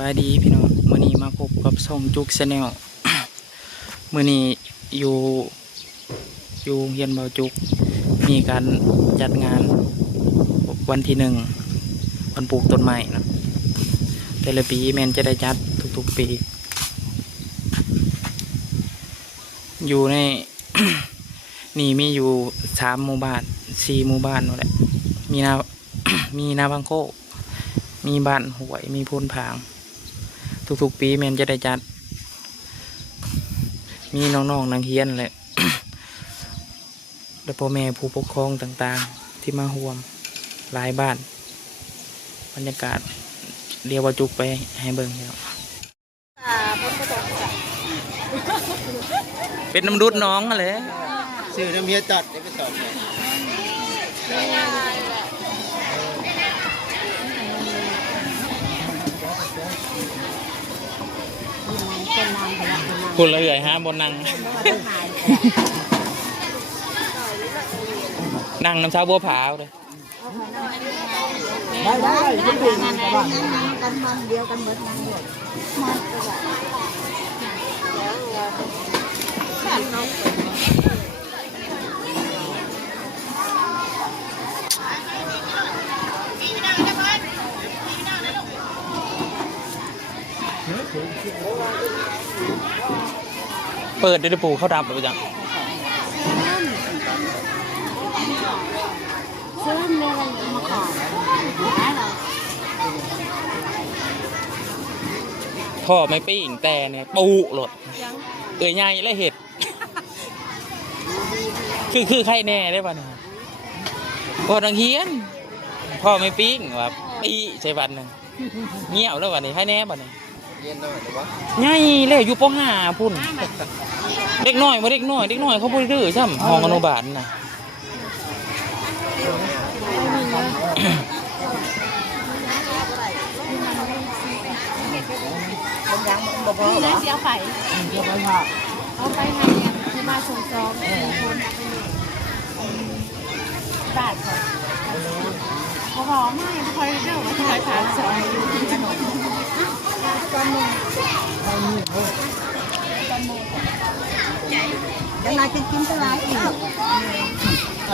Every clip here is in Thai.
บายดีพี่น้องมื้อนี้มาพบกับช่องจุกชาแนล มื้อนี้อยู่เฮียนเบาจุกมีการจัดงานวันที่1วันปลูกต้นไม้นะแต่ละปีแม่นจะได้จัดทุกๆปีอยู่ใน นี่มีอยู่3 หมู่บ้าน4 หมู่บ้านนั่นแหละมีนา มีนาบางโคมีบ้านหวยมีพูนผางทุกๆปีแม่นจะได้จัดมีน้องๆนักเรียนแหละ และพ่อแม่ผู้ปกครองต่างๆที่มาร่วมหลายบ้านบรรยากาศเรียกว่าจุกไปให้เบิ่งแล้วเป็นน้ำดุดน้องอะไรซื้อน้ำเฮียจัดได้ไปสอบคุณละเอื่อยฮะบนนั่ง นั่งน้ำชาบัวผาวเลยได้ทุกปีกันบ้างกันมันเดียวกันหมดนั่งเลยเปิดด้วยปูเข้าดับหรือเปล่าซื้อเมลันมาขายได้หรอท่อไม่ปิ้งแต่เนี่ยปูหลดเอ้ยใหญ่และเห็ด คือใครแน่ได้ป่ะเนี่ยพอดังเฮียนพ่อไม่ปิ้งแบบปีใช่วันนึงเงี้ยวแล้ววันนี้ให้แน่ป่ะเนี่ยใหญ่เลยอยู่ป.5พุ่นเด็กน้อยมาเด็กน้อยเขาพูดดื้อใช่ไหมห้องอนุบาลน่ะเสียไฟเอาไปให้เนี่ยที่มาส่งจองคนบาทก่อนพอไม่พอเรื่องมาที่ร้านขายสอยขนมก้อนหนึ่งยังไงจะกินเท่าไหร่อีก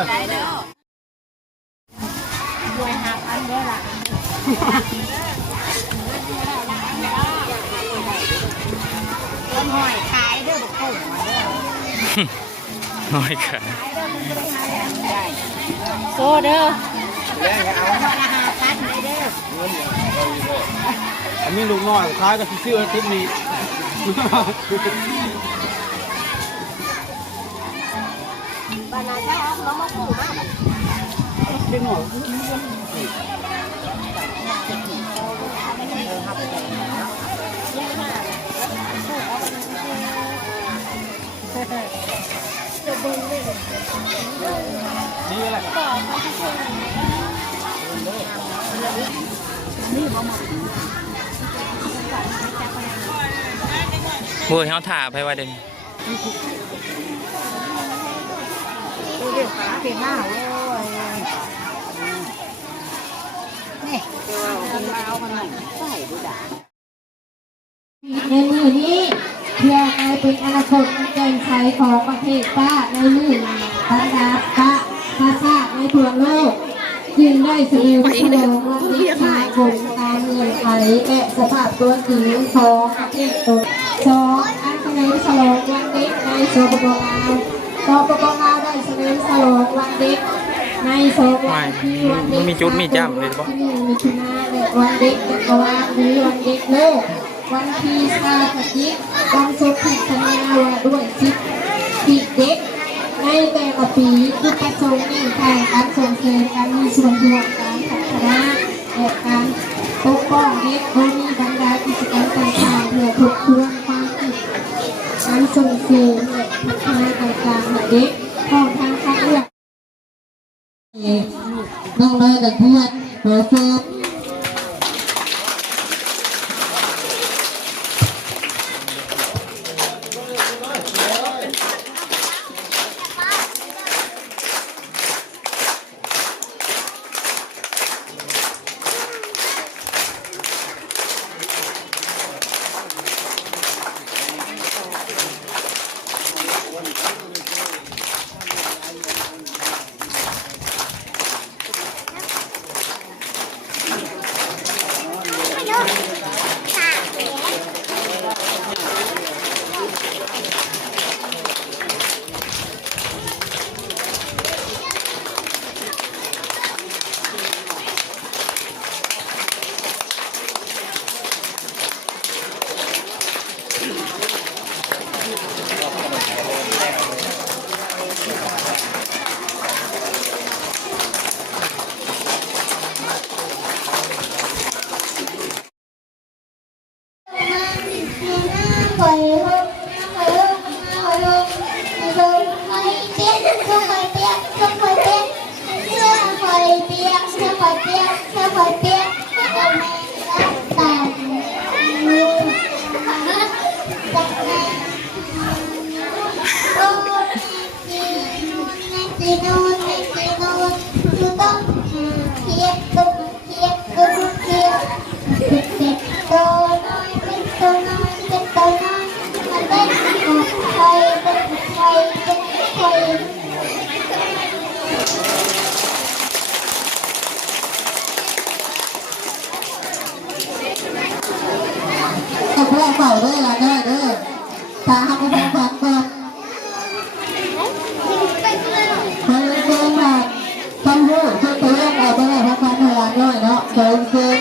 ได้แล้วด้วยหักอันเดียวละต้นหอยขายด้วยบุกโผล่น้อยค่ะโซเด้ออันนี้ลูกน้อยท้ายก็ซื้อทิปนี้บ้านไหนใช่ครับเรามาปลูกมากเด็กหน่อยนี่แหละโอ้ยเขาถ่าไปว่าเด่นเก่งมากเลยนี่มาเอากันหน่อยใส่ดูด่าในมือนี้เพื่อให้เป็นอนาคตแก่นไขของประเทศชาติในมือบรรดาพระชาติในทั่วโลกจึงได้เสนอฉลองวันเด็กสากลตามเงื่อนไขและสภาพตัวจริงของประเทศตน2อันเสนอฉลองวันเด็กในสปป.ลาวสปป.ลาวได้เสนอฉลองวันเด็กใน2 วันที่วันเด็กมีจุดมีจ้ำเลยป่ะมิถุนายนและวันเด็กจักรวาลหรือวันเด็กโลกวันที่3 พฤศจิกายนวันศุกร์ที่สัญญาว่าด้วยสิทธิเด็กในแต่ละปีคือประสงค์ในการส่งเสริมการมีส่วนร่วมการพัฒนาและการปกป้องเด็กโดยมีบรรดากิจกรรมต่างๆเพื่อทบทวนความคิดการส่งเสริมและพัฒนาต่างๆของเด็กของทางการเลือกน้องเลยกับเพื่อนขอเชิญ คอยหกคอยหกคอยหกคอยคอยเปียกคอยเปียกคอยเปียกเสื้อคอยเปียกเสื้อคอยเปียกเสื้อคอยเปียกตาแม่ตามือตาแม่โอ้ตีนูนคือต้องเทียบตุ้มเทียบตุ้มเทียบเป็นตัวน้อยเป็นตัวน้อยเป็นตัวน้อยมันเป็นใครเป็นใครเป็นใครเอาเพื่อเป่าด้วยล่ะเด้อเด้อถ้าหากว่าฟังก่อนเพิ่มเพิ่มค่ะท่านผู้ช่วยตัวเลขเอาไปเลยพักการพยานด้วยเนาะเพิ่มเพิ่ม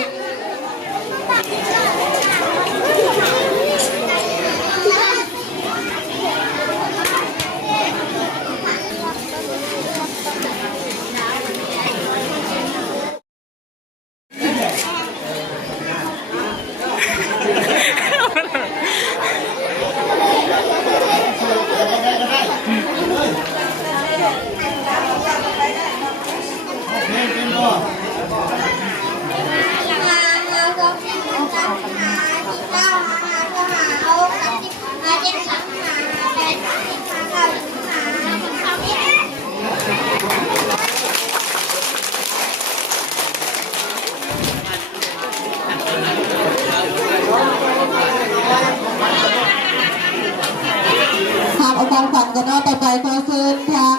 ทางองค์การฝันกันเนาะต่อไปขอเชิญทาง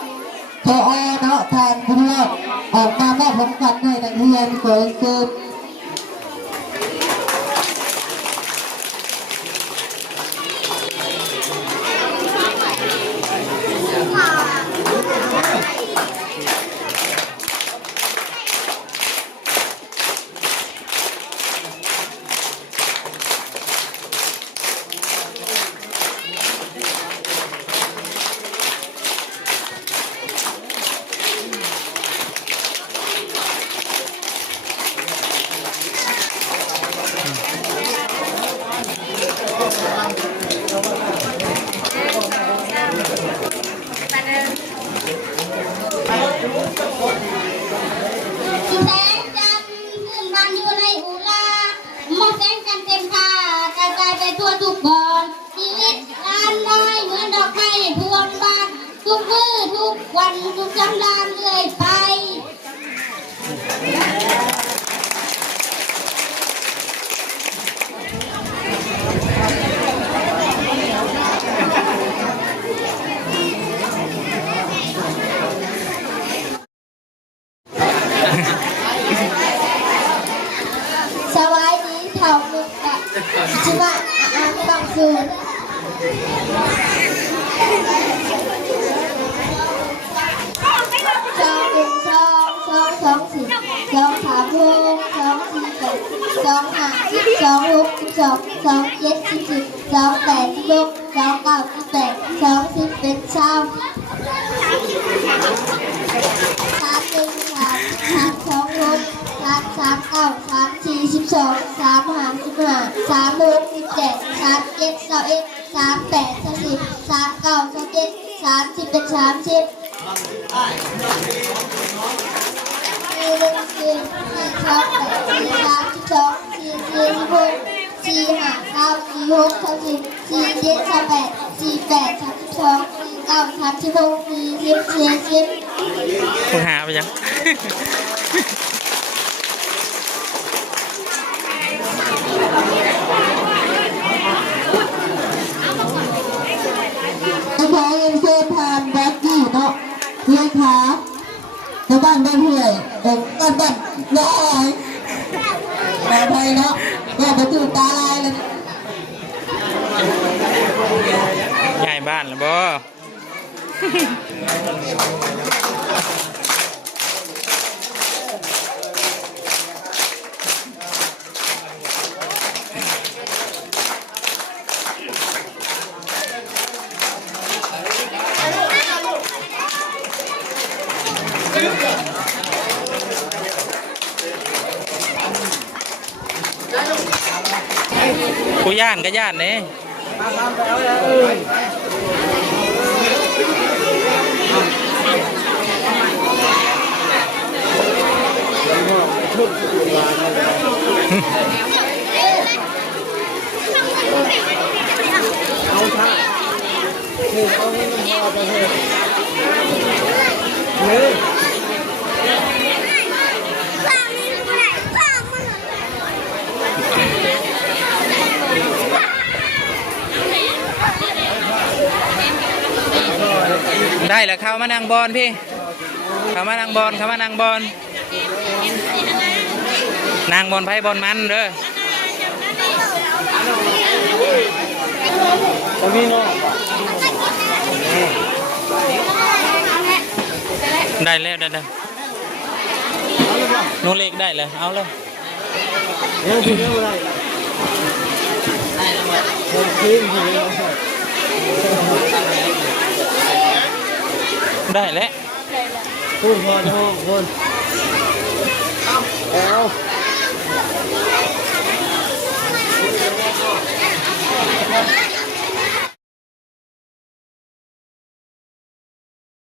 พอเนาะทางผู้รอดออกมามอบของขวัญให้นักเรียนขอเชิญทั่วทุกบอนชีวิตการได้เหมือนดอกไม้พวงบานทุกมื้อทุกวันทุกสัปดาห์เลยไปสวัสดีเท่ามุกอะชิวะอ่านบังซูเป็นเช้าคงหาไปยังขอเงินเส้นทานแบ็กกี้เนาะเลขาชาวบ้านบ้านเหื่อยบ้านน้อยปลอดภัยเนาะอย่าไปตื่นตาลายเลย ย้ายบ้านแล้วบ่ผู้ย่านก็ย่านเนี่ย ได้แล้วเข้ามานั่งบอลพี่เข้ามานั่งบอลเข้ามานั่งบอลนั่งบอลไพ่บอลมันเด้อได้แล้วได้แล้วนูเล็กได้เลยเอาเลยได้แล้ว พูดพอจะพูด